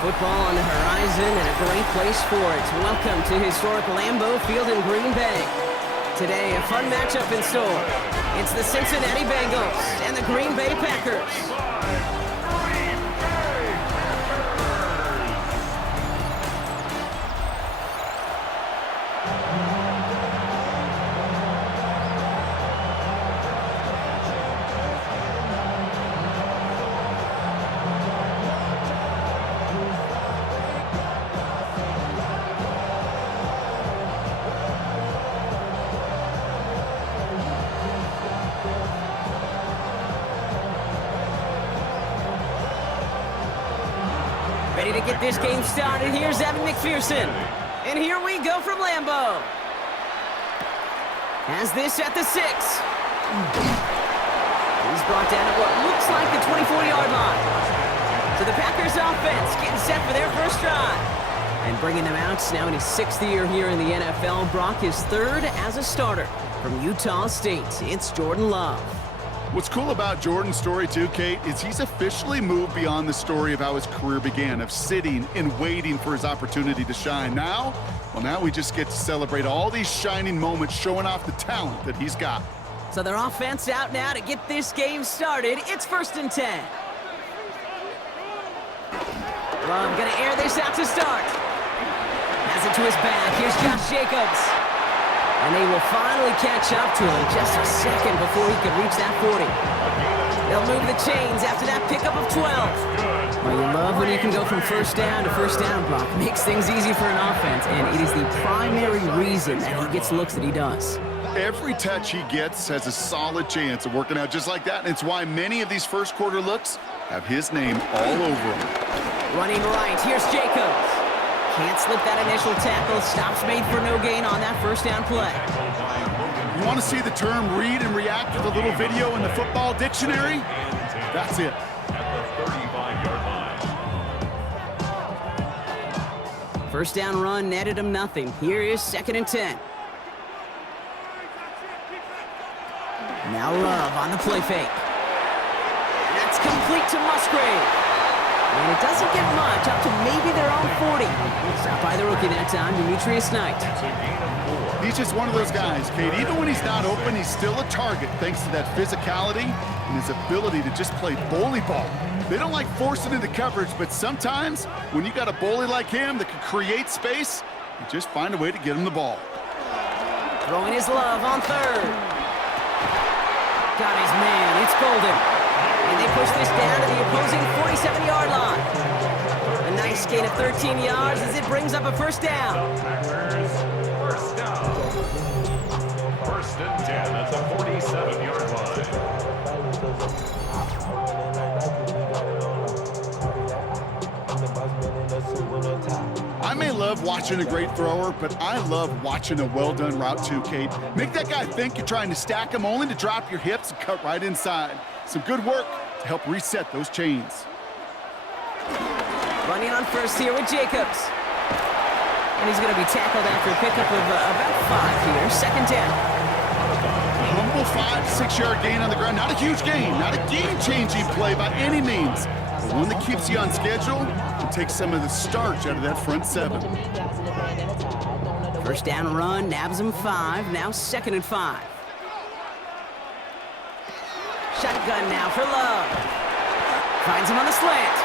Football on the horizon and a great place for it. Welcome to historic Lambeau Field in Green Bay. Today, a fun matchup in store. It's the Cincinnati Bengals and the Green Bay Packers. Ready to get this game started. Here's Evan McPherson. And here we go from Lambeau. Has this at the 6. He's brought down at what looks like the 24-yard line. So the Packers offense getting set for their first drive. And bringing them out now in his 6th year here in the NFL. Brock is 3rd as a starter from Utah State. It's Jordan Love. What's cool about Jordan's story too, Kate, is he's officially moved beyond the story of how his career began, of sitting and waiting for his opportunity to shine. Now we just get to celebrate all these shining moments, showing off the talent that he's got. So their offense out now to get this game started. It's 1st and 10. Love gonna air this out to start. Has it to his back. Here's Josh Jacobs. And they will finally catch up to him just a second before he could reach that 40. They'll move the chains after that pickup of 12. Well, you love when you can go from first down to first down, Brock. Makes things easy for an offense, and it is the primary reason that he gets looks that he does. Every touch he gets has a solid chance of working out just like that, and it's why many of these first quarter looks have his name all over them. Running right, here's Jacobs. Can't slip that initial tackle. Stops made for no gain on that first down play. You want to see the term read and react with a little video in the football dictionary? That's it. First down run netted him nothing. Here is 2nd and 10. Now Love on the play fake. That's complete to Musgrave. And it doesn't get much, up to maybe their own 40. Stopped by the rookie that time, Demetrius Knight. He's just one of those guys, Kate. Even when he's not open, he's still a target thanks to that physicality and his ability to just play bully ball. They don't like forcing into coverage, but sometimes when you got a bully like him that can create space, you just find a way to get him the ball. Throwing his Love on 3rd. Got his man, it's Golden. And they push this down to the opposing 47-yard line. A nice gain of 13 yards as it brings up a first down. First down. 1st and 10 at the 47-yard line. I may love watching a great thrower, but I love watching a well-done route too, Kate. Make that guy think you're trying to stack him only to drop your hips and cut right inside. Some good work to help reset those chains. Running on first here with Jacobs. And he's going to be tackled after a pickup of about 5 here. 2nd down. Humble 5 to 6 yard gain on the ground. Not a huge gain, not a game-changing play by any means, but one that keeps you on schedule and takes some of the starch out of that front 7. First down run, nabs him 5. Now 2nd and 5. Shotgun now for Love. Finds him on the slant.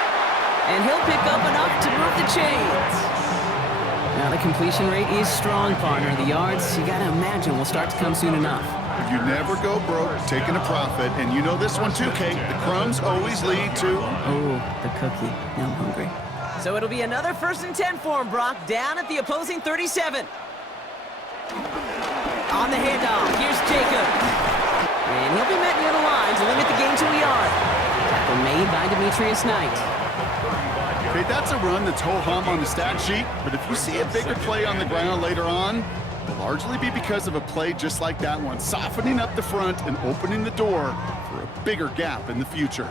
And he'll pick up enough to move the chains. Now the completion rate is strong, partner. The yards, you gotta imagine, will start to come soon enough. You never go broke taking a profit, and you know this one too, Kate. The crumbs always lead to... Oh, the cookie. Now I'm hungry. So it'll be another 1st and 10 for him, Brock, down at the opposing 37. On the handoff, here's Jacob. And he'll be met near the line to limit the gain to a yard. Tackle made by Demetrius Knight. Okay, that's a run that's ho-hum on the stat sheet, but if you see a bigger play on the ground later on, it'll largely be because of a play just like that one, softening up the front and opening the door for a bigger gap in the future.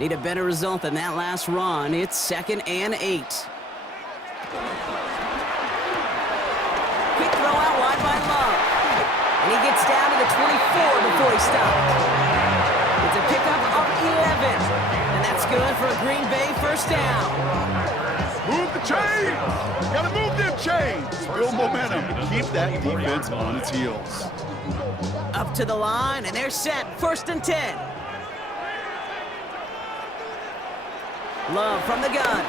Need a better result than that last run. It's 2nd and 8. Quick throw out wide by Love. And he gets down to the 24 before he stopped. It's a pickup of 11. And that's good for a Green Bay first down. Move the chains! Gotta move them chains! Build momentum. Keep that defense on its heels. Up to the line, and they're set. 1st and 10. Love from the gun.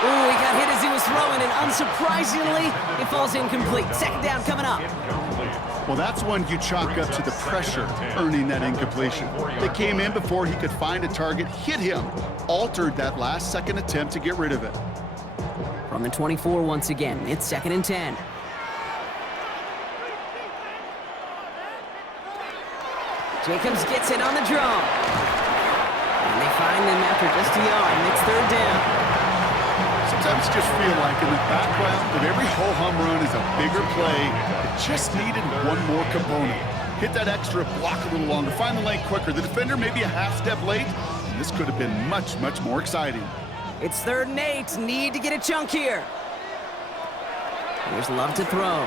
Ooh, he got hit as he was throwing, and unsurprisingly, it falls incomplete. 2nd down coming up. Well, that's one you chalk up to the pressure earning that incompletion. They came in before he could find a target, hit him, altered that last-second attempt to get rid of it. From the 24 once again, it's 2nd and 10. Jacobs gets it on the draw. And they find them after just a yard, and it's 3rd down. Sometimes you just feel like in the background of every ho-hum run is a bigger play. It just needed one more component. Hit that extra block a little longer, find the lane quicker. The defender maybe a half step late, and this could have been much, much more exciting. It's 3rd and 8. Need to get a chunk here. Here's Love to throw.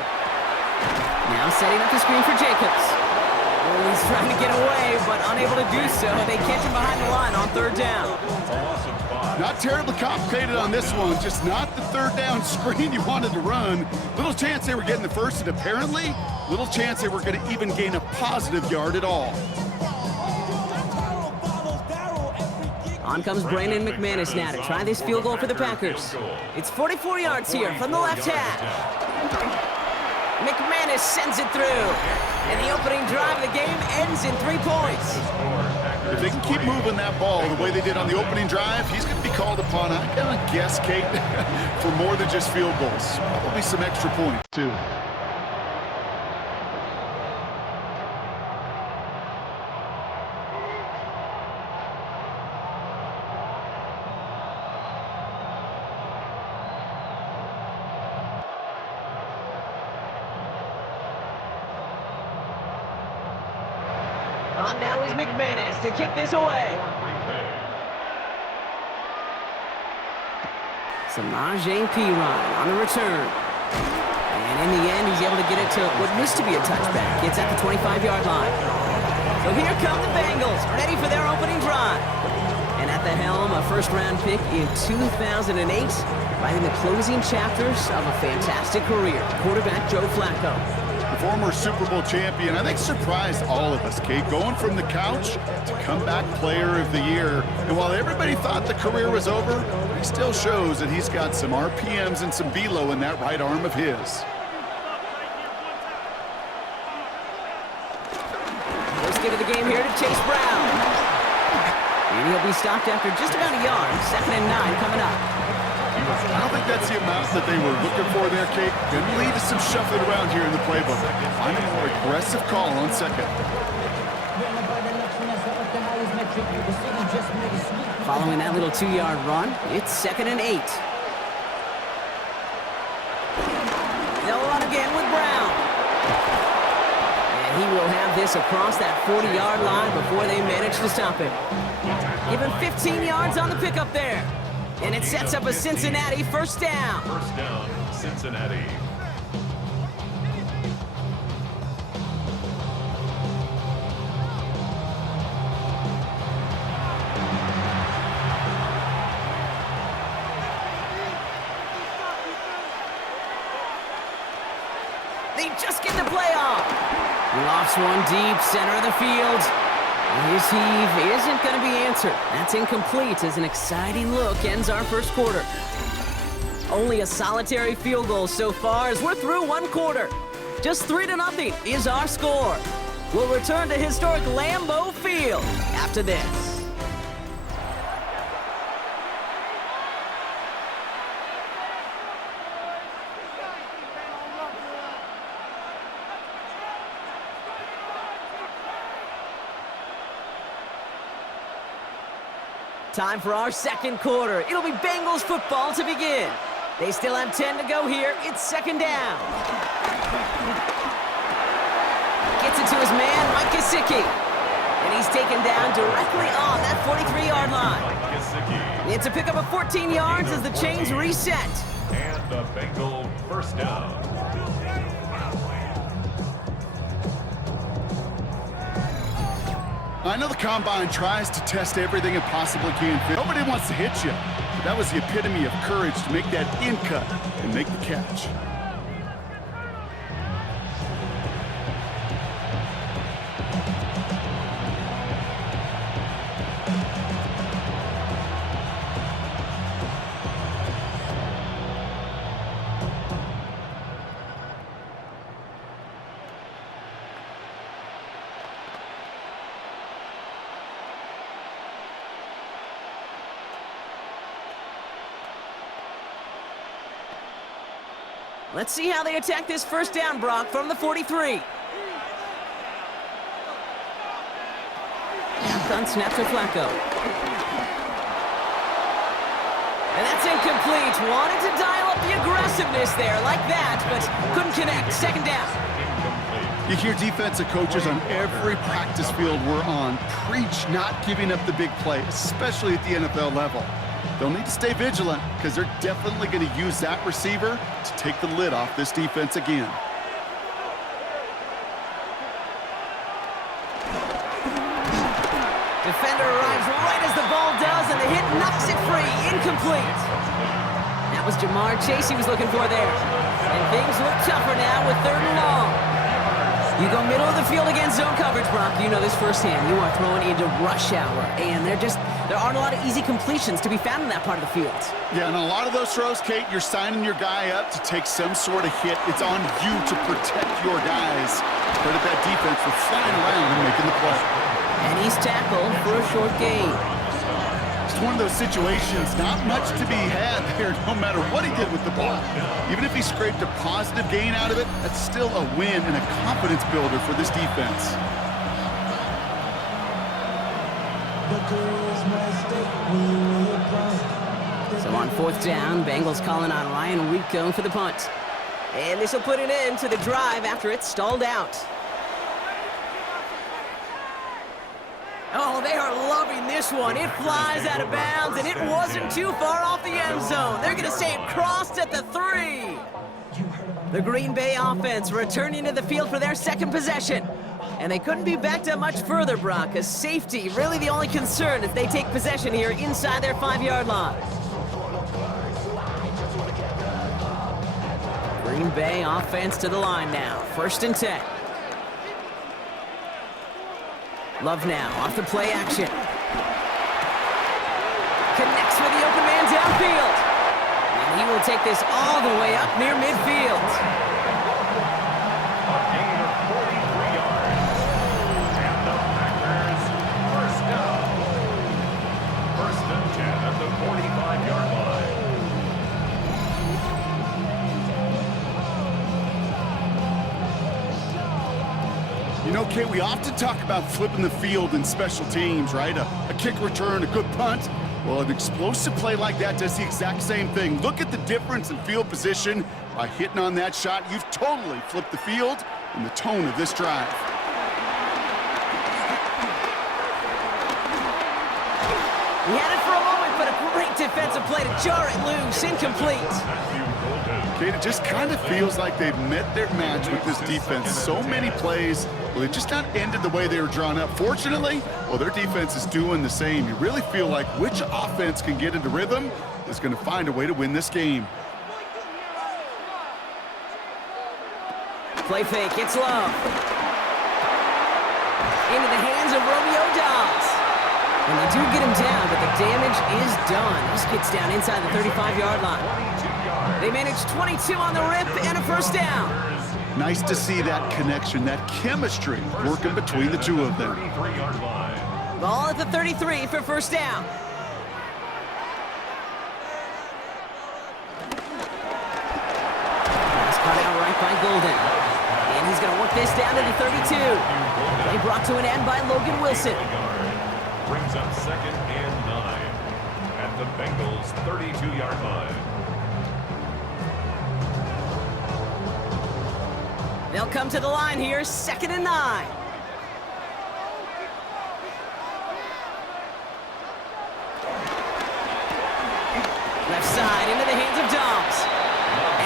Now setting up the screen for Jacobs. Oh, he's trying to get away, but unable to do so. They catch him behind the line on 3rd down. Not terribly complicated on this one, just not the 3rd down screen you wanted to run. Little chance they were getting the first, and apparently, little chance they were going to even gain a positive yard at all. On comes Brandon McManus now to try this field goal for the Packers. It's 44 yards here from the left hash. McManus sends it through. And the opening drive of the game ends in 3 points. If they can keep moving that ball the way they did on the opening drive, he's going to be called upon, I gotta guess, Kate, for more than just field goals. Probably some extra points, too. On now is McManus to kick this away. Samaje Perine on the return. And in the end, he's able to get it to what used to be a touchback. It's at the 25-yard line. So here come the Bengals, ready for their opening drive. And at the helm, a first-round pick in 2008, writing the closing chapters of a fantastic career, quarterback Joe Flacco. The former Super Bowl champion, I think, surprised all of us, Kate. Going from the couch to comeback player of the year. And while everybody thought the career was over, he still shows that he's got some RPMs and some velo in that right arm of his. First get of the game here to Chase Brown. And he'll be stopped after just about a yard. 2nd and 9 coming up. I don't think that's the amount that they were looking for there, Kate. Gonna lead to some shuffling around here in the playbook. Find a more aggressive call on 2nd. Following that little 2-yard run, it's 2nd and 8. They'll run again with Brown. And he will have this across that 40-yard line before they manage to stop him. Give him 15 yards on the pickup there. And it sets up a Cincinnati 1st down. 1st down, Cincinnati. They just get the play off. Lofts one deep, center of the field. His heave isn't going to be answered. That's incomplete as an exciting look ends our 1st quarter. Only a solitary field goal so far as we're through 1 quarter. Just 3-0 is our score. We'll return to historic Lambeau Field after this. Time for our 2nd quarter. It'll be Bengals football to begin. They still have 10 to go here. It's 2nd down. Gets it to his man, Mike Gesicki. And he's taken down directly on that 43-yard line. It's a pickup of 14 yards as the chains reset. And the Bengal 1st down. I know the Combine tries to test everything it possibly can. Nobody wants to hit you. But that was the epitome of courage to make that in cut and make the catch. Let's see how they attack this first down, Brock, from the 43. Shotgun snap to Flacco. And that's incomplete. Wanted to dial up the aggressiveness there like that, but couldn't connect. Second down. You hear defensive coaches on every practice field we're on preach not giving up the big play, especially at the NFL level. They'll need to stay vigilant because they're definitely going to use that receiver to take the lid off this defense again. Defender arrives right as the ball does, and the hit knocks it free. Incomplete. That was Jamar Chase he was looking for there. And things look tougher now with 3rd and long. You go middle of the field against zone coverage, Brock. You know this firsthand. You are throwing into rush hour, and there aren't a lot of easy completions to be found in that part of the field. Yeah, and a lot of those throws, Kate, you're signing your guy up to take some sort of hit. It's on you to protect your guys. Credit that defense for flying around and making the play. And he's tackled for a short gain. It's one of those situations, not much to be had there, no matter what he did with the ball. Even if he scraped a positive gain out of it, that's still a win and a confidence builder for this defense. So on 4th down, Bengals calling on Ryan Rico for the punt. And this will put an end to the drive after it's stalled out. Oh, they are loving this one. It flies out of bounds, and it wasn't too far off the end zone. They're going to say it crossed at the 3. The Green Bay offense returning to the field for their second possession. And they couldn't be backed up much further, Brock, as safety really the only concern as they take possession here inside their 5-yard line. Green Bay offense to the line now. 1st and 10. Love now, off the play action. Connects with the open man downfield. And he will take this all the way up near midfield. A gain of 43 yards. And the Packers first down. 1st and 10 at the 45-yard line. You know, Kate, we often talk about flipping the field in special teams, right? A kick return, a good punt. Well, an explosive play like that does the exact same thing. Look at the difference in field position. By hitting on that shot, you've totally flipped the field and the tone of this drive. He had it for a moment, but a great defensive play to jar it loose. Incomplete. Kate, it just kind of feels like they've met their match with this defense. So many plays, well, they just not ended the way they were drawn up. Fortunately, well, their defense is doing the same. You really feel like which offense can get into rhythm is going to find a way to win this game. Play fake, it's low. Into the hands of Romeo Dobbs. And they do get him down, but the damage is done. This gets down inside the 35-yard line. They managed 22 on the rip and a 1st down. Nice to see that connection, that chemistry working between the two of them. Ball at the 33 for 1st down. Pass caught out right by Golden. And he's going to work this down to the 32. They brought to an end by Logan Wilson. Brings up 2nd and 9 at the Bengals 32-yard line. They'll come to the line here, 2nd and 9. Left side into the hands of Dobbs.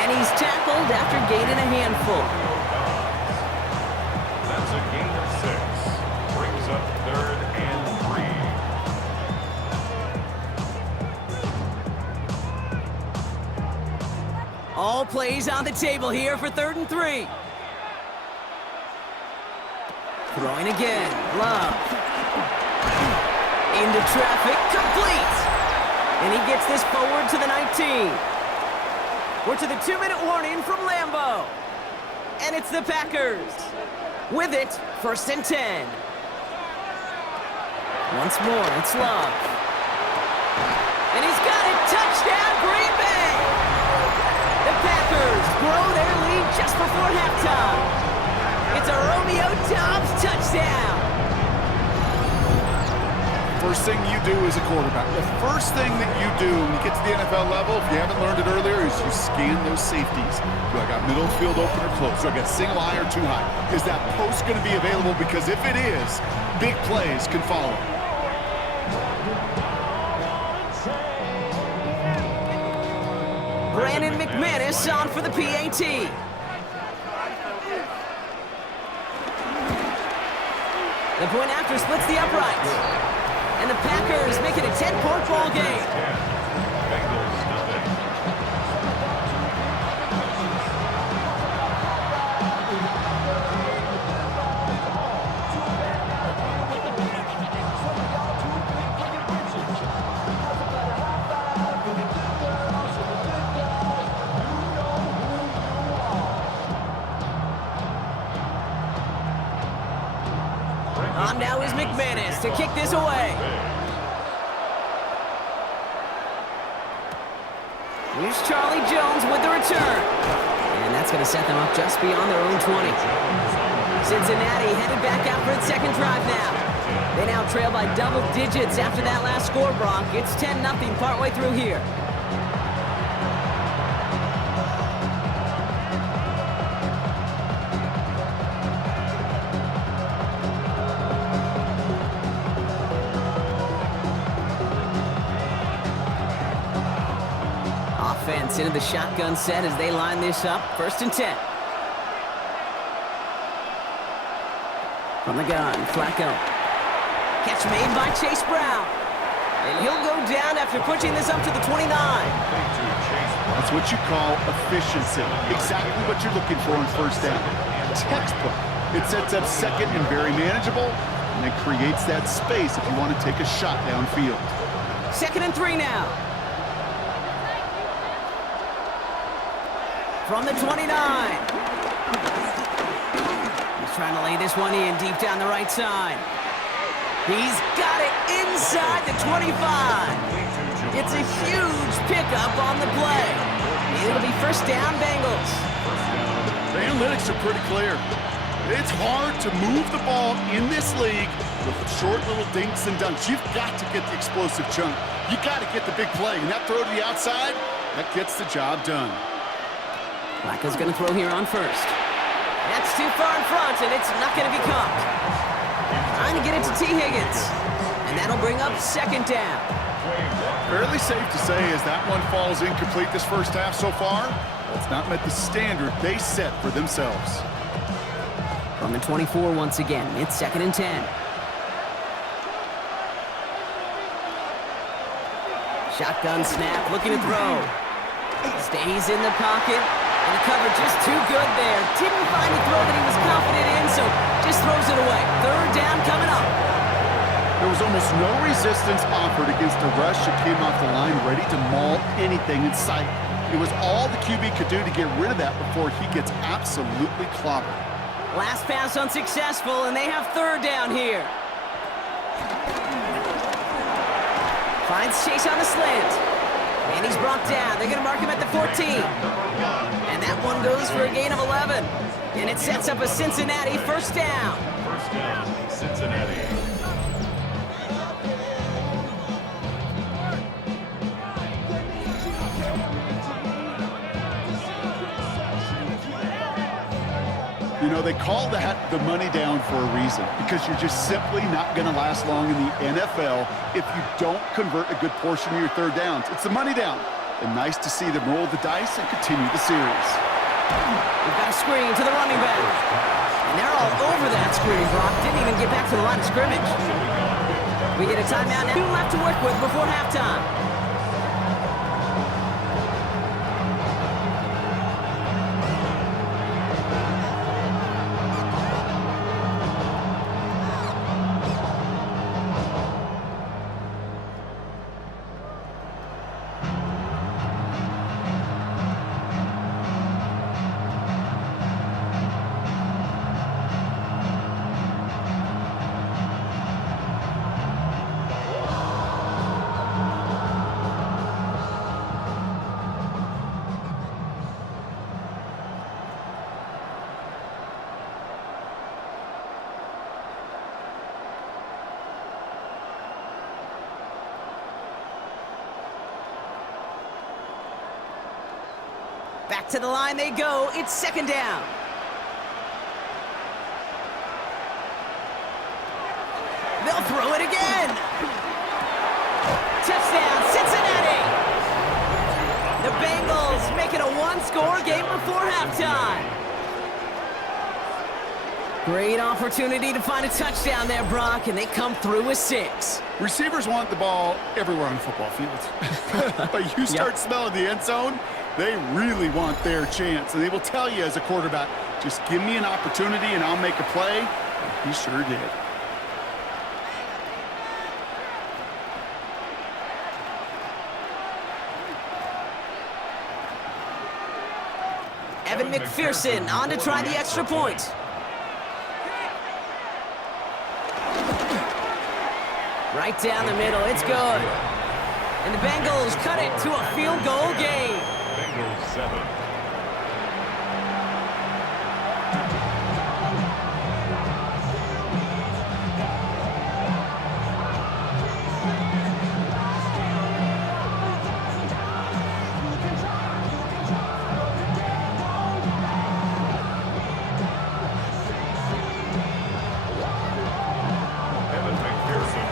And he's tackled after gaining a handful. That's a gain of 6. Brings up 3rd All plays on the table here for 3rd and 3. Throwing again. Love. Into traffic. Complete. And he gets this forward to the 19. We're to the 2-minute warning from Lambeau. And it's the Packers. With it, 1st and 10. Once more, it's Love. And he's got it. Touchdown, Green Bay! The Packers grow their lead just before halftime. It's a Romeo Doubs touchdown. First thing you do as a quarterback, the first thing that you do when you get to the NFL level, if you haven't learned it earlier, is you scan those safeties. Do I got middle field open or close? Do I got single high or too high? Is that post going to be available? Because if it is, big plays can follow. Brandon McManus on for the PAT. The point after splits the uprights. And the Packers make it a 10-point ball game. Bengals nothing. On now is McManus to kick this away. Here's Charlie Jones with the return. And that's going to set them up just beyond their own 20. Cincinnati headed back out for its 2nd drive now. They now trail by double digits after that last score, Brock. It's 10-0 partway through here. Offense into the shotgun set as they line this up. 1st and 10. From the gun, Flacco. Catch made by Chase Brown. And he'll go down after pushing this up to the 29. That's what you call efficiency. Exactly what you're looking for in 1st down. Textbook. It sets up 2nd and very manageable, and it creates that space if you want to take a shot downfield. 2nd and 3 now. From the 29. He's trying to lay this one in deep down the right side. He's got it inside the 25. It's a huge pickup on the play. It'll be 1st down, Bengals. The analytics are pretty clear. It's hard to move the ball in this league with short little dinks and dunks. You've got to get the explosive chunk. You got to get the big play. And that throw to the outside, that gets the job done. Flacco's going to throw here on 1st. That's too far in front, and it's not going to be caught. Trying to get it to T. Higgins. And that'll bring up 2nd down. Fairly safe to say as that one falls incomplete this 1st half so far, it's not met the standard they set for themselves. From the 24 once again, it's 2nd and 10. Shotgun snap, looking to throw. Stays in the pocket. And the cover just too good there. Didn't find a throw that he was confident in, so just throws it away. 3rd down coming up. There was almost no resistance offered against a rush that came off the line ready to maul anything in sight. It was all the QB could do to get rid of that before he gets absolutely clobbered. Last pass unsuccessful, and they have 3rd down here. Finds Chase on the slant. And he's brought down. They're going to mark him at the 14. And that one goes for a gain of 11. And it sets up a Cincinnati 1st down. 1st down, Cincinnati. You know, they call that the money down for a reason, because you're just simply not going to last long in the NFL if you don't convert a good portion of your 3rd downs. It's the money down. And nice to see them roll the dice and continue the series. We've got a screen to the running back. And they're all over that screen, Brock. Didn't even get back to the line of scrimmage. We get a timeout now. 2 left to work with before halftime. Back to the line they go. It's second down. They'll throw it again. Touchdown, Cincinnati. The Bengals make it a one-score game before halftime. Great opportunity to find a touchdown there, Brock, and they come through with 6. Receivers want the ball everywhere on football fields. But you start smelling the end zone, they really want their chance. And they will tell you as a quarterback, just give me an opportunity and I'll make a play. And he sure did. Evan McPherson on to try the extra point. Right down the middle, it's good. And the Bengals cut it to a field goal game. Bengals 7.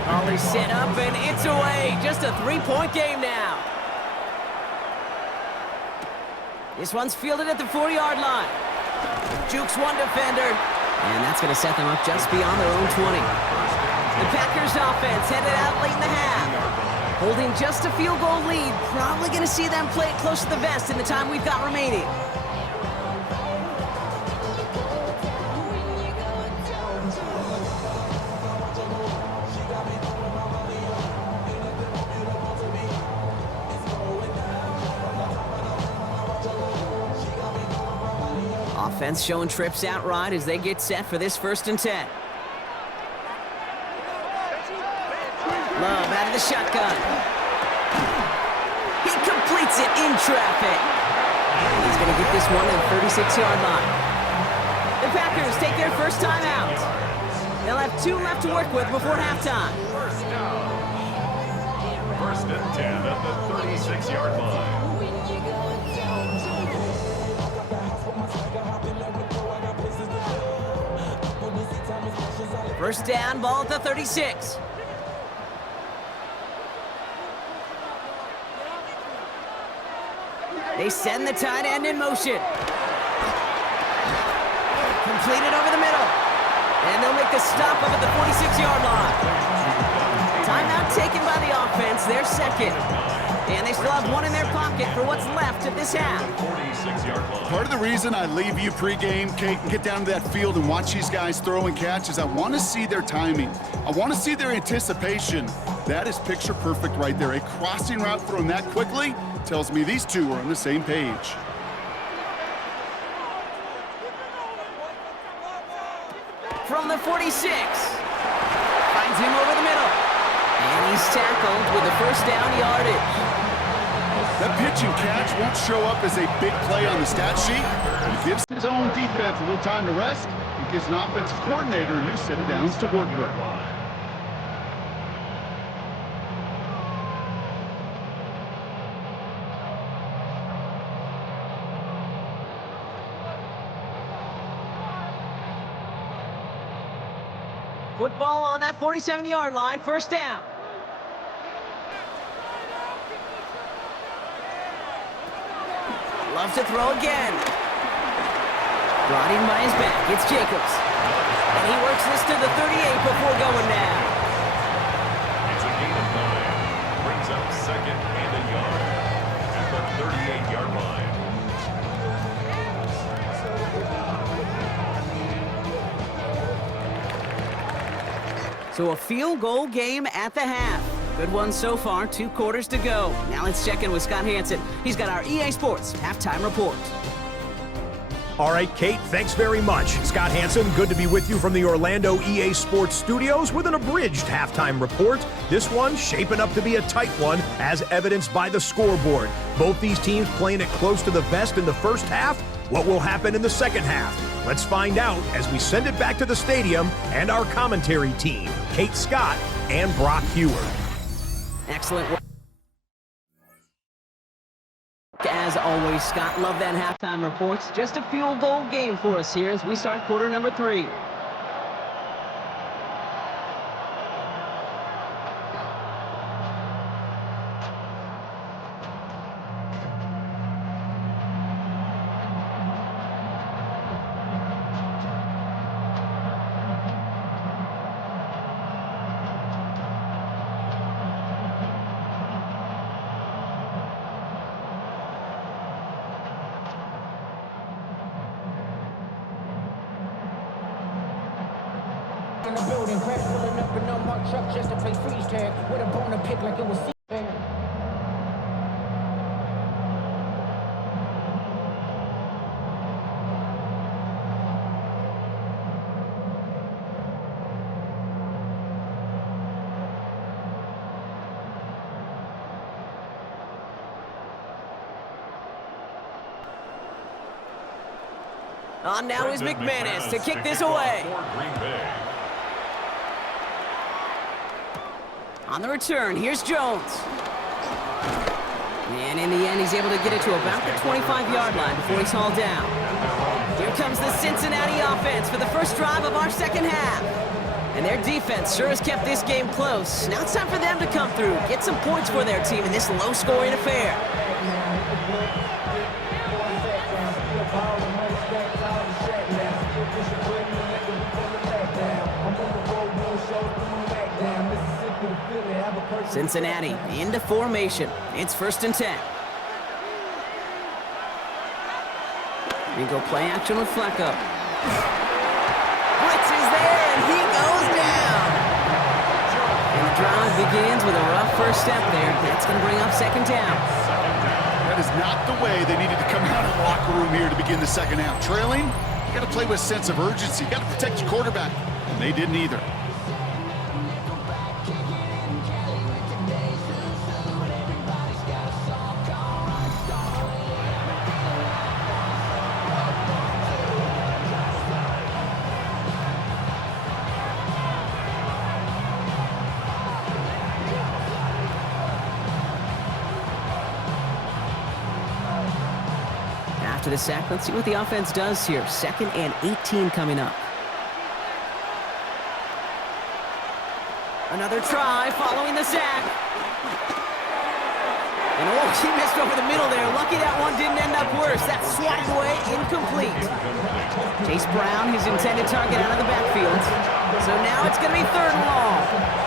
Ollie set up and it's away. Just a 3-point game now. This one's fielded at the 4-yard line. Jukes one defender. And that's going to set them up just beyond their own 20. The Packers offense headed out late in the half. Holding just a field goal lead. Probably going to see them play it close to the vest in the time we've got remaining. Offense showing trips out right as they get set for this 1st and 10. Love out of the shotgun. He completes it in traffic. He's going to get this one at the 36-yard line. The Packers take their first time out. They'll have 2 left to work with before halftime. First down. 1st and 10 at the 36-yard line. First down, ball at the 36. They send the tight end in motion. Completed over the middle. And they'll make the stop up at the 46-yard line. Timeout taken by the offense, their second. And they still have one in their pocket for what's left of this half. 46-yard line. Part of the reason I leave you pregame, Kate, and get down to that field and watch these guys throw and catch is I want to see their timing. I want to see their anticipation. That is picture perfect right there. A crossing route thrown that quickly tells me these two are on the same page. From the 46. Finds him over the middle. And he's tackled with the first down yardage. That pitch and catch won't show up as a big play on the stat sheet. He gives his own defense a little time to rest. He gives an offensive coordinator new set of downs to work with. Football on that 47-yard line, first down. Loves to throw again. Brought in by his back, it's Jacobs. And he works this to the 38 before going down. It's a gain of 9. Brings up 2nd and a yard at the 38-yard line. So a field goal game at the half. Good one so far, 2 quarters to go. Now let's check in with Scott Hansen. He's got our EA Sports halftime report. All right, Kate, thanks very much. Scott Hansen, good to be with you from the Orlando EA Sports studios with an abridged halftime report. This one shaping up to be a tight one, as evidenced by the scoreboard. Both these teams playing it close to the vest in the first half. What will happen in the second half? Let's find out as we send it back to the stadium and our commentary team, Kate Scott and Brock Hewer. Excellent work as As always, Scott, love that halftime reports. Just a field goal game for us here as we start quarter number 3. In the building, crash pulling up in no mark truck just to play freeze tag with a bone to pick like it was season. On now is McManus to kick this away. On the return, here's Jones. And in the end, he's able to get it to about the 25-yard line before he's hauled down. Here comes the Cincinnati offense for the first drive of our second half. And their defense sure has kept this game close. Now it's time for them to come through, get some points for their team in this low-scoring affair. Cincinnati into formation. It's 1st and 10. We go play action with Flacco. Blitz is there, and he goes down. And the drive begins with a rough first step there. That's going to bring up 2nd down. That is not the way they needed to come out of the locker room here to begin the second half. Trailing, you got to play with a sense of urgency. You got to protect your quarterback, and they didn't either. After the sack, let's see what the offense does here. 2nd and 18 coming up. Another try following the sack. And oh, he missed over the middle there. Lucky that one didn't end up worse. That swatted away, incomplete. Chase Brown, his intended target, out of the backfield. So now it's going to be 3rd and long.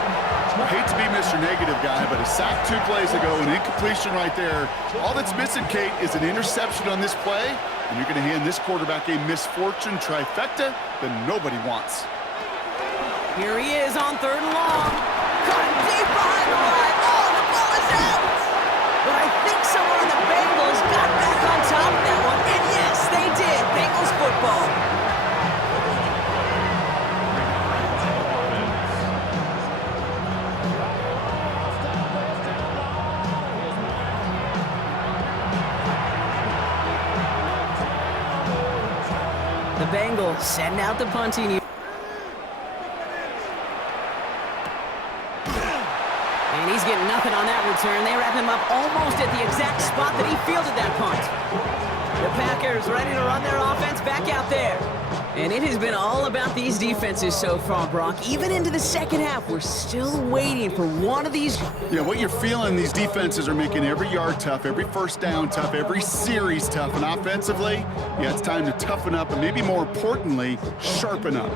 I hate to be Mr. Negative guy, but a sack 2 plays ago, an incompletion right there. All that's missing, Kate, is an interception on this play, and you're going to hand this quarterback a misfortune trifecta that nobody wants. Here he is on 3rd and long. Caught him deep behind the line. Oh, the ball is out! But I think someone in the Bengals got back on top of that one, and yes, they did. Bengals football. The Bengals sending out the punting unit. And he's getting nothing on that return. They wrap him up almost at the exact spot that he fielded that punt. The Packers ready to run their offense back out there. And it has been all about these defenses so far, Brock. Even into the second half, we're still waiting for one of these. Yeah, what you're feeling, these defenses are making every yard tough, every first down tough, every series tough. And offensively, yeah, it's time to toughen up and maybe more importantly, sharpen up.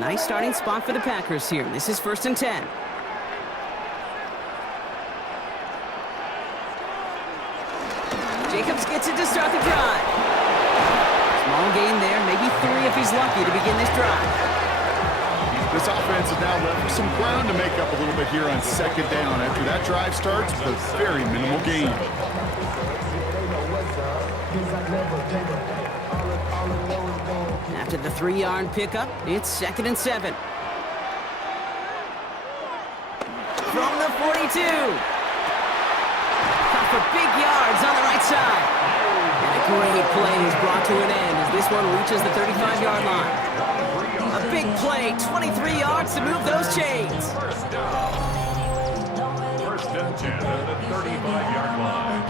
nice starting spot for the Packers here. This is 1st and 10. Jacobs gets it to start the drive. Small gain there, maybe 3 if he's lucky to begin this drive. This offense is now left with some ground to make up a little bit here on 2nd down after that drive starts with a very minimal gain. After the 3-yard pickup, it's 2nd and 7. From the 42. Cut for big yards on the right side. And a great play is brought to an end as this one reaches the 35-yard line. A big play, 23 yards to move those chains. First down. 1st and 10 at the 35-yard line.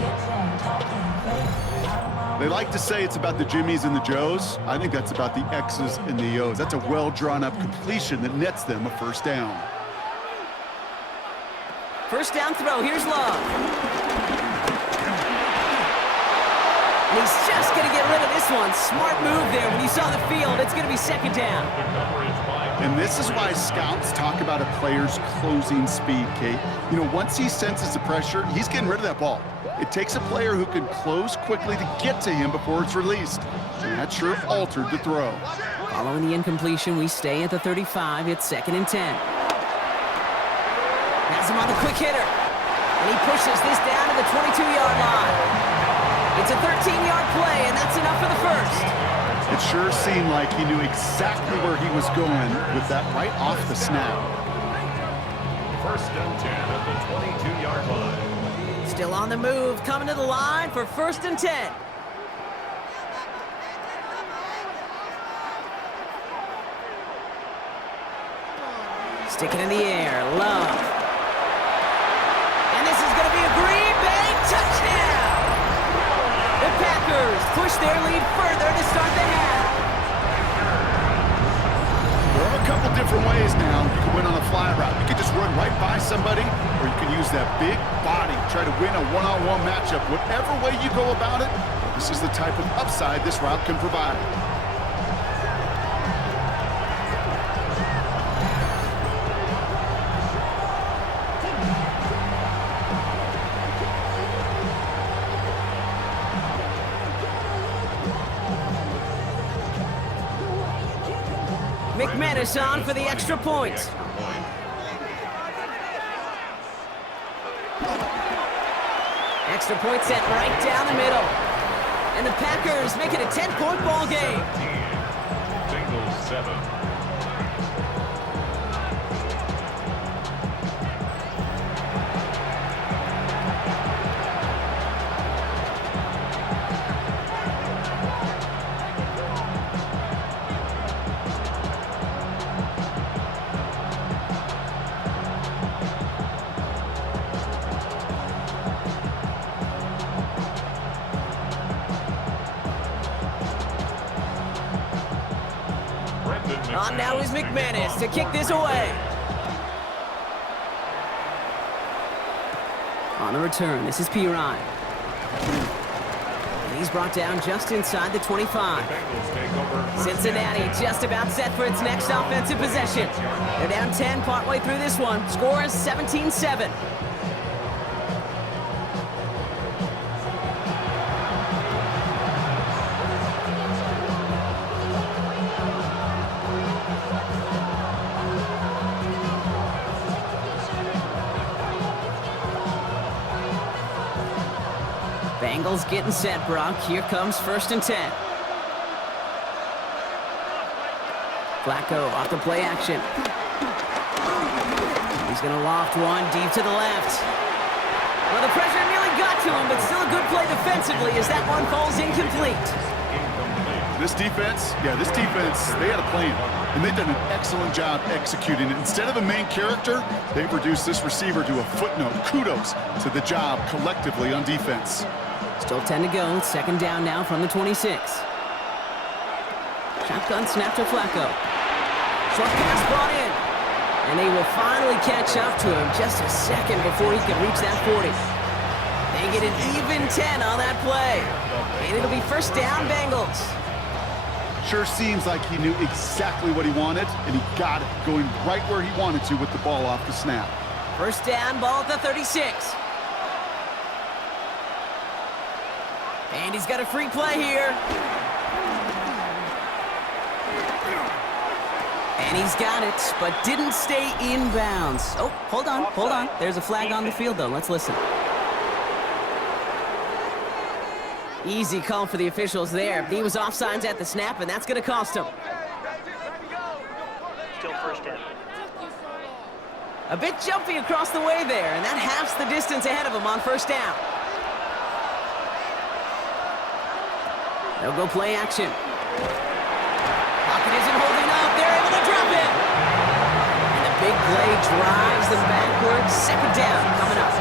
They like to say it's about the Jimmies and the Joes. I think that's about the X's and the O's. That's a well-drawn-up completion that nets them a 1st down. 1st down throw, here's Love. And he's just going to get rid of this one. Smart move there when he saw the field. It's going to be 2nd down. And this is why scouts talk about a player's closing speed, Kate. You know, once he senses the pressure, he's getting rid of that ball. It takes a player who can close quickly to get to him before it's released. And that sure altered the throw. Following the incompletion, we stay at the 35. It's 2nd and 10. Has him on the quick hitter. And he pushes this down to the 22-yard line. It's a 13-yard play, and that's enough for the 1st. It sure seemed like he knew exactly where he was going with that right off the snap. 1st and 10 at the 22-yard line. Still on the move, coming to the line for 1st and 10. Stick it in the air, Love. And this is going to be a Green Bay touchdown! The Packers push their lead further to start the half. There are a couple different ways now you can win on a fly route. You can just run right by somebody, or you can use that big body, try to win a one-on-one matchup. Whatever way you go about it, this is the type of upside this route can provide. McManus on for the extra point. Extra point set right down the middle. And the Packers make it a 10-point ball game. Bengals 7. On now is McManus to kick this away. On the return, this is Pirine. And he's brought down just inside the 25. Cincinnati just about set for its next offensive possession. They're down 10 partway through this one. Score is 17-7. Bengals getting set, Brock. Here comes 1st and 10. Flacco off the play action. He's going to loft one deep to the left. Well, the pressure nearly got to him, but still a good play defensively as that one falls incomplete. This defense, they had a plan, and they've done an excellent job executing it. Instead of a main character, they've reduced this receiver to a footnote. Kudos to the job collectively on defense. Still 10 to go. 2nd down now from the 26. Shotgun snap to Flacco. Short pass brought in. And they will finally catch up to him just a second before he can reach that 40. They get an even 10 on that play. And it'll be 1st down Bengals. Sure seems like he knew exactly what he wanted, and he got it, going right where he wanted to with the ball off the snap. First down, ball at the 36. And he's got a free play here. And he's got it, but didn't stay in bounds. Oh, hold on. There's a flag on the field, though. Let's listen. Easy call for the officials there. He was offsides at the snap, and that's going to cost him. Still first down. A bit jumpy across the way there, and that halves the distance ahead of him on first down. They'll go play action. Pocket isn't holding up. They're able to drop it. And the big play drives them backwards. Second down coming up.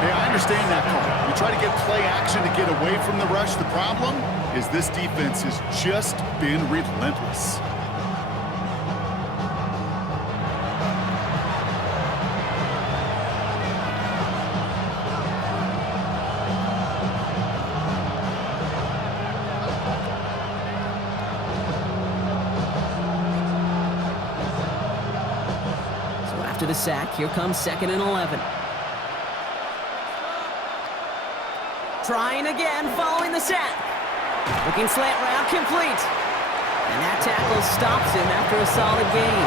Hey, I understand that call. You try to get play action to get away from the rush. The problem is this defense has just been relentless. After the sack, here comes 2nd and 11. Trying again, following the sack. Looking slant route, complete. And that tackle stops him after a solid gain.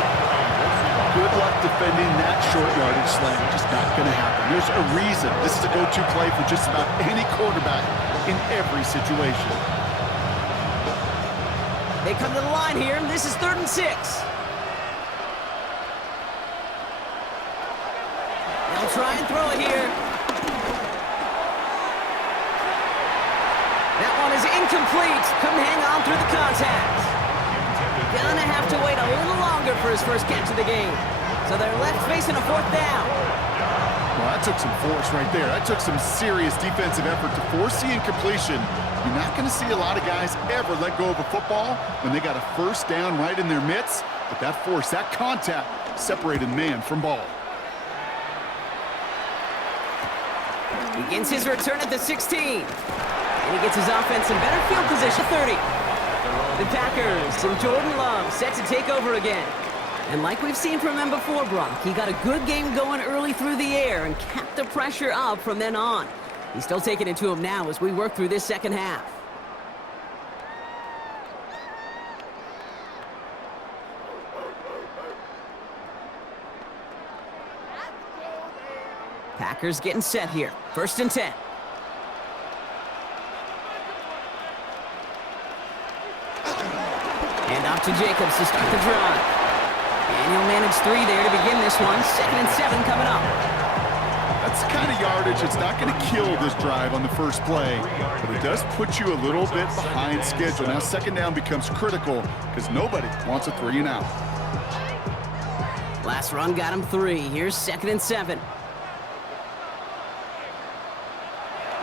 Good luck defending that short yardage slant. Just not going to happen. There's a reason this is a go-to play for just about any quarterback in every situation. They come to the line here. This is 3rd and 6. They'll try and throw it here. That one is incomplete. Couldn't hang on through the contact. Gonna have to wait a little longer for his first catch of the game. So they're left facing a 4th down. Well, that took some force right there. That took some serious defensive effort to force the incompletion. You're not going to see a lot of guys ever let go of a football when they got a first down right in their midst. But that force, that contact, separated man from ball. Begins his return at the 16. And he gets his offense in better field position. 30. The Packers and Jordan Love set to take over again. And like we've seen from him before, Brock, he got a good game going early through the air and kept the pressure up from then on. He's still taking it to him now as we work through this second half. Packers getting set here. 1st and 10. And off to Jacobs to start the drive. And he'll manage 3 there to begin this one. 2nd and 7 coming up. That's the kind of yardage that's not going to kill this drive on the first play, but it does put you a little bit behind schedule. Now 2nd down becomes critical because nobody wants a 3 and out. Last run got him 3. Here's 2nd and 7.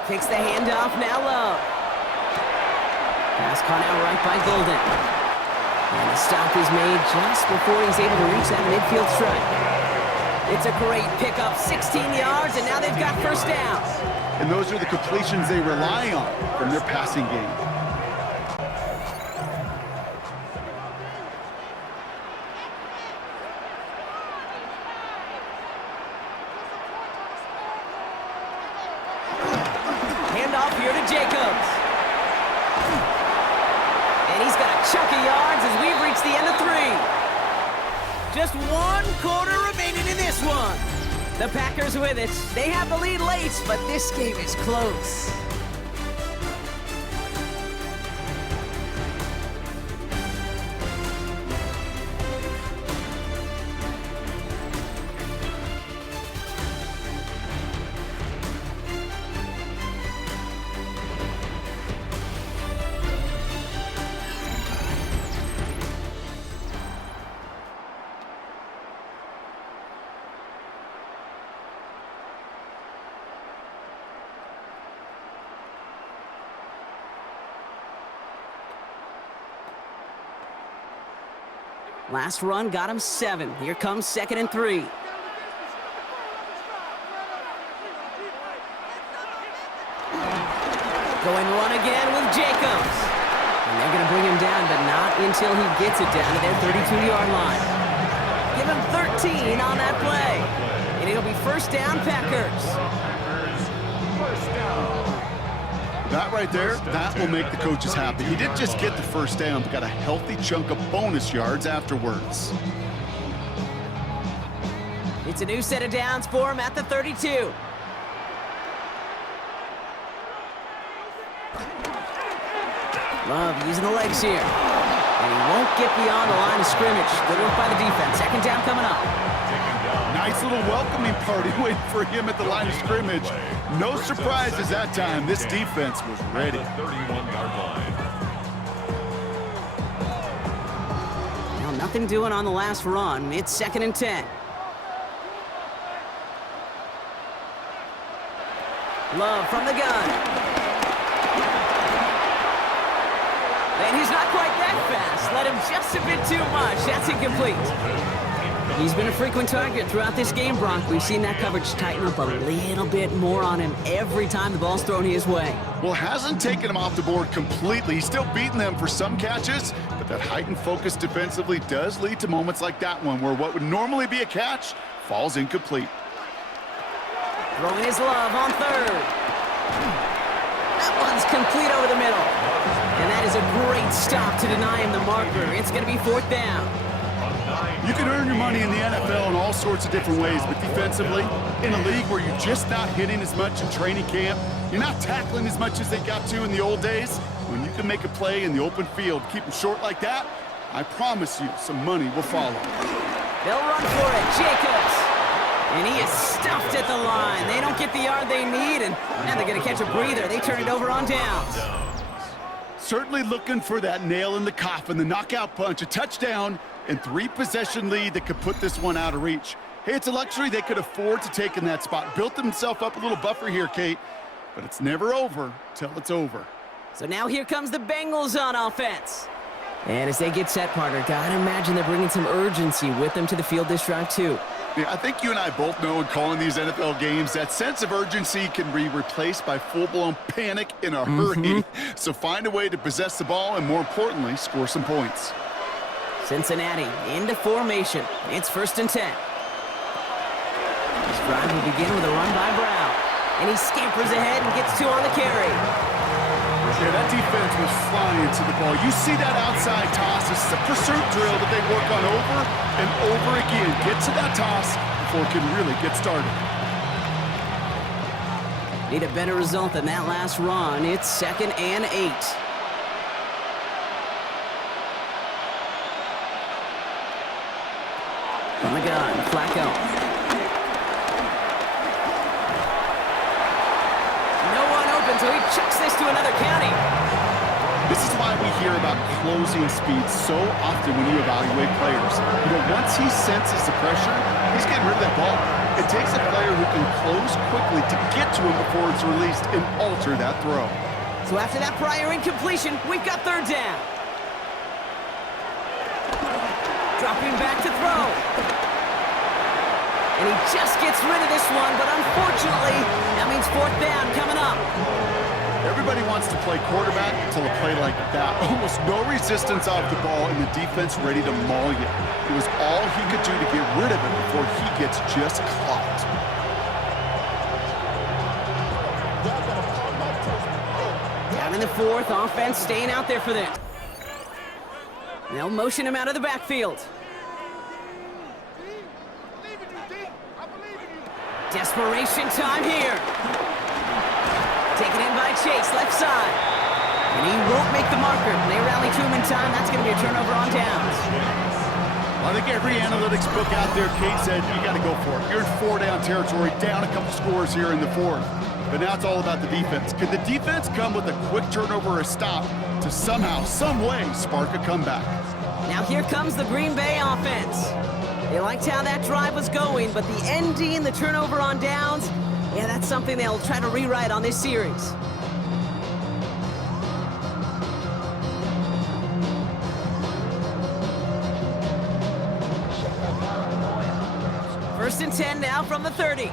Takes the handoff, now Love. Pass caught out right by Golden. And the stop is made just before he's able to reach that midfield strike. It's a great pickup, 16 yards, and now they've got first down. And those are the completions they rely on from their passing game. Handoff here to Jacobs. And he's got a chunk of yards as we've reached the end of 3. Just 1 quarter remaining in this one. The Packers with it. They have the lead late, but this game is close. Last run got him 7. Here comes 2nd and 3. Going run again with Jacobs. And They're going to bring him down, but not until he gets it down to their 32-yard line. Give him 13 on that play. And it'll be first down, Packers. First down. That right there, that will make the coaches happy. He didn't just get the first down, but got a healthy chunk of bonus yards afterwards. It's a new set of downs for him at the 32. Love using the legs here. And he won't get beyond the line of scrimmage. Good work by the defense. Second down coming up. Nice little welcoming party waiting for him at the line of scrimmage. No surprises that time. This defense was ready. 31-yard line. Now nothing doing on the last run. It's 2nd and 10. Love from the gun. And he's not quite that fast. Let him just a bit too much. That's incomplete. He's been a frequent target throughout this game, Brock. We've seen that coverage tighten up a little bit more on him every time the ball's thrown his way. Well, hasn't taken him off the board completely. He's still beating them for some catches, but that heightened focus defensively does lead to moments like that one where what would normally be a catch falls incomplete. Throwing his Love on 3rd. That one's complete over the middle. And that is a great stop to deny him the marker. It's going to be 4th down. You can earn your money in the NFL in all sorts of different ways, but defensively, in a league where you're just not hitting as much in training camp, you're not tackling as much as they got to in the old days, when you can make a play in the open field, keep them short like that, I promise you some money will follow. They'll run for it. Jacobs. And he is stuffed at the line. They don't get the yard they need, and now they're going to catch a breather. They turn it over on downs. Certainly looking for that nail in the coffin, the knockout punch, a touchdown, and 3-possession lead that could put this one out of reach. Hey, it's a luxury they could afford to take in that spot. Built himself up a little buffer here, Kate, but it's never over till it's over. So now here comes the Bengals on offense. And as they get set, partner, gotta imagine they're bringing some urgency with them to the field this drive, too. Yeah, I think you and I both know in calling these NFL games that sense of urgency can be replaced by full-blown panic in a hurry. So find a way to possess the ball and, more importantly, score some points. Cincinnati into formation. It's 1st and 10. This drive will begin with a run by Brown. And he scampers ahead and gets 2 on the carry. Yeah, that defense was flying to the ball. You see that outside toss. This is a pursuit drill that they work on over and over again. Get to that toss before it can really get started. Need a better result than that last run. It's 2nd and 8. From the gun, Flacco. No one open, so he chucks this to another county. This is why we hear about closing speed so often when you evaluate players. You know, once he senses the pressure, he's getting rid of that ball. It takes a player who can close quickly to get to him before it's released and alter that throw. So after that prior incompletion, we've got 3rd down. Dropping back to throw. And he just gets rid of this one, but unfortunately, that means 4th down coming up. Everybody wants to play quarterback until a play like that. Almost no resistance off the ball and the defense ready to maul you. It was all he could do to get rid of it before he gets just clocked. Down in the 4th, offense staying out there for this. They'll motion him out of the backfield. Desperation time here. Taken in by Chase, left side. And he won't make the marker. They rally to him in time. That's going to be a turnover on downs. I think every analytics book out there, Kate said, you got to go for it. You're in 4-down territory, down a couple scores here in the 4th. But now it's all about the defense. Could the defense come with a quick turnover or a stop to somehow, some way, spark a comeback? Now here comes the Green Bay offense. They liked how that drive was going, but the ND and the turnover on downs, yeah, that's something they'll try to rewrite on this series. First and 10 now from the 30.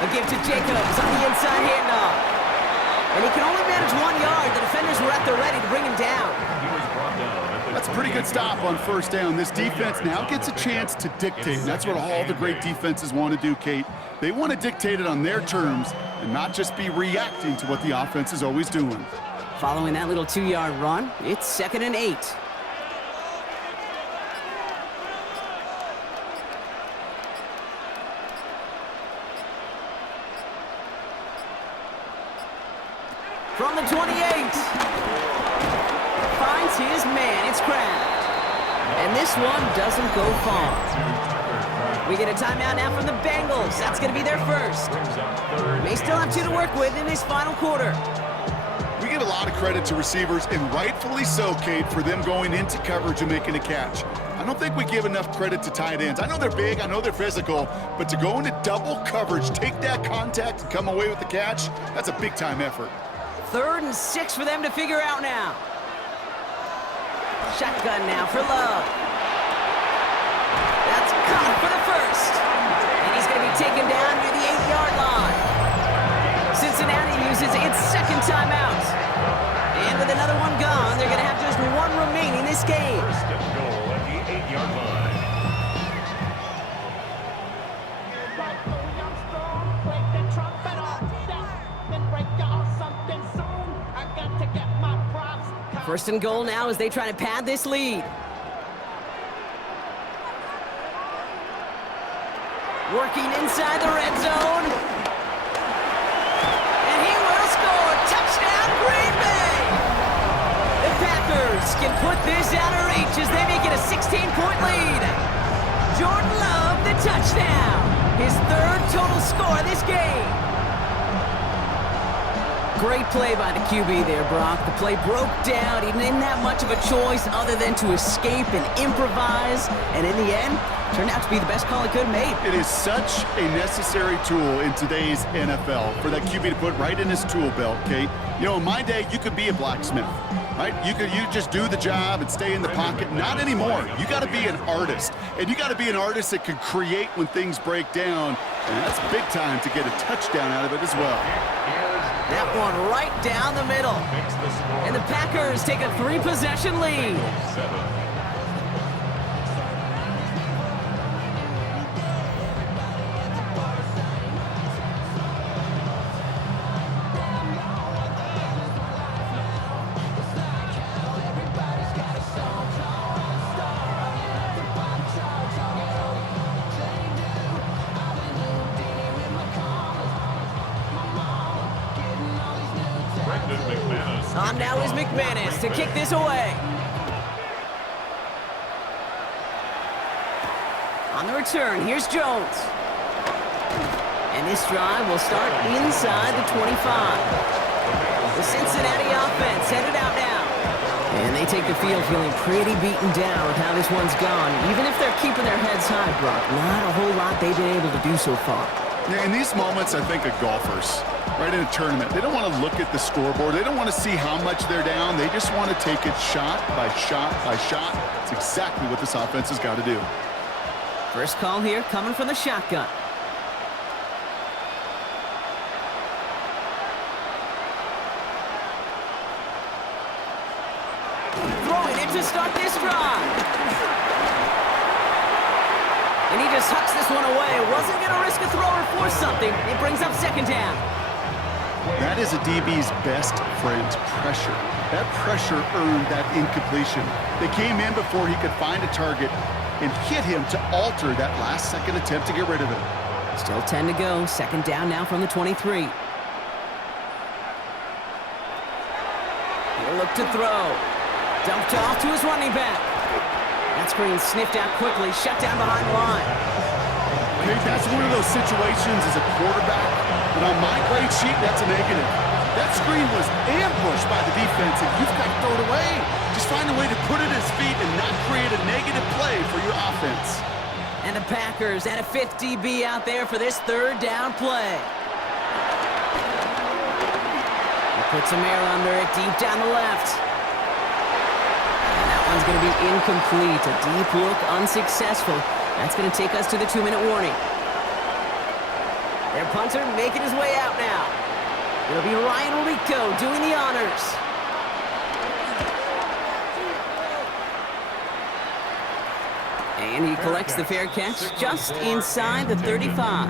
The A give to Jacobs on the inside handoff. And he can only manage 1 yard. The defenders were at the ready to bring him down. He was brought down at the That's a pretty good stop on first down. This defense now gets a chance to dictate. And that's what all the great defenses want to do, Kate. They want to dictate it on their terms and not just be reacting to what the offense is always doing. Following that little 2-yard run, it's 2nd and 8. From the 28. Finds his man. It's Kraft. And this one doesn't go far. We get a timeout now from the Bengals. That's going to be their first. They still have 2 to work with in this final quarter. We give a lot of credit to receivers, and rightfully so, Kate, for them going into coverage and making a catch. I don't think we give enough credit to tight ends. I know they're big, I know they're physical, but to go into double coverage, take that contact, and come away with the catch, that's a big-time effort. 3rd and 6 for them to figure out now. Shotgun now for Love. That's caught for the first. And he's going to be taken down near the 8-yard line. Cincinnati uses its 2nd timeout. And with another one gone, they're going to have just 1 remaining this game. First and goal at the 8-yard line. First and goal now as they try to pad this lead. Working inside the red zone. And he will score. Touchdown, Green Bay! The Packers can put this out of reach as they make it a 16-point lead. Jordan Love, the touchdown. His 3rd total score this game. Great play by the QB there, Brock. The play broke down. He didn't have much of a choice other than to escape and improvise. And in the end, turned out to be the best call he could have made. It is such a necessary tool in today's NFL for that QB to put right in his tool belt, Kate. You know, in my day, you could be a blacksmith, right? You just do the job and stay in the pocket. Not anymore. You got to be an artist. And you got to be an artist that can create when things break down. And that's big time to get a touchdown out of it as well. That one right down the middle. And the Packers take a 3-possession lead. On now is McManus to kick this away. On the return, here's Jones. And this drive will start inside the 25. The Cincinnati offense headed out now. And they take the field feeling pretty beaten down with how this one's gone. Even if they're keeping their heads high, Brock, not a whole lot they've been able to do so far. Yeah, in these moments, I think of golfers, right, in a tournament. They don't want to look at the scoreboard. They don't want to see how much they're down. They just want to take it shot by shot by shot. It's exactly what this offense has got to do. First call here coming from the shotgun. Throwing it to start this drive. And he just hucks this one away. Wasn't going to risk a throw or force something. It brings up 2nd down. That is a DB's best friend, pressure. That pressure earned that incompletion. They came in before he could find a target and hit him to alter that last-second attempt to get rid of it. Still 10 to go. 2nd down now from the 23. He'll look to throw. Dumped off to his running back. That screen sniffed out quickly, shut down behind the line. Okay, that's one of those situations as a quarterback, but on my grade sheet, that's a negative. That screen was ambushed by the defense, and you've got to throw it away. Just find a way to put it at his feet and not create a negative play for your offense. And the Packers had a 5th DB out there for this 3rd down play. He puts some air under it deep down the left. One's going to be incomplete. A deep look, unsuccessful. That's going to take us to the 2-minute warning. Their punter making his way out now. It'll be Ryan Rico doing the honors. And he collects the fair catch just inside the 35.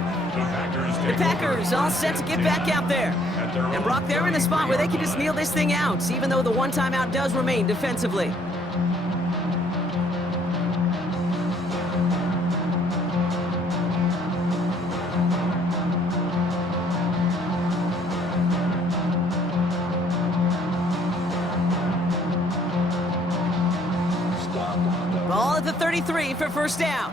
The Packers all set to get back out there. And Brock, they're in a spot where they can just kneel this thing out, even though the one timeout does remain defensively. Ball at the 33 for first down.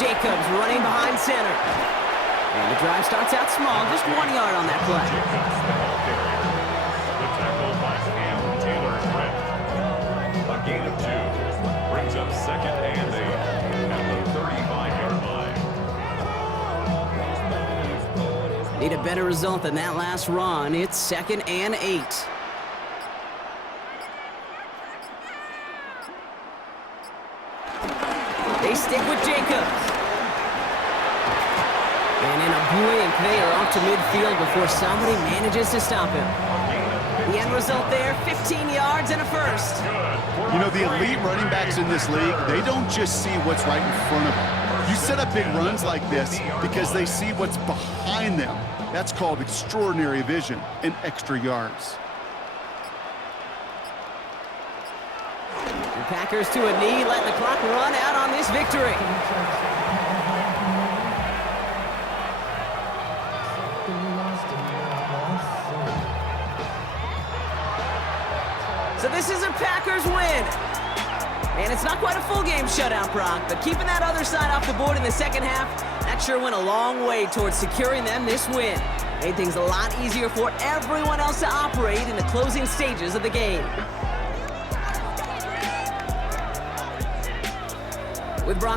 Jacobs running behind center. And the drive starts out small, just 1 yard on that play. The tackle by Cam Taylor-Britt. A gain of 2 brings up second and 8 at the 35-yard line. Need a better result than that last run. It's second and 8. They stick with Jacobs. And in a blink, they are off to midfield before somebody manages to stop him. The end result there, 15 yards and a first. You know, the elite running backs in this league, they don't just see what's right in front of them. You set up big runs like this because they see what's behind them. That's called extraordinary vision and extra yards. The Packers to a knee, letting the clock run out on this victory. So this is a Packers win. And it's not quite a full game shutout, Brock, but keeping that other side off the board in the second half, that sure went a long way towards securing them this win. Made things a lot easier for everyone else to operate in the closing stages of the game. With Brock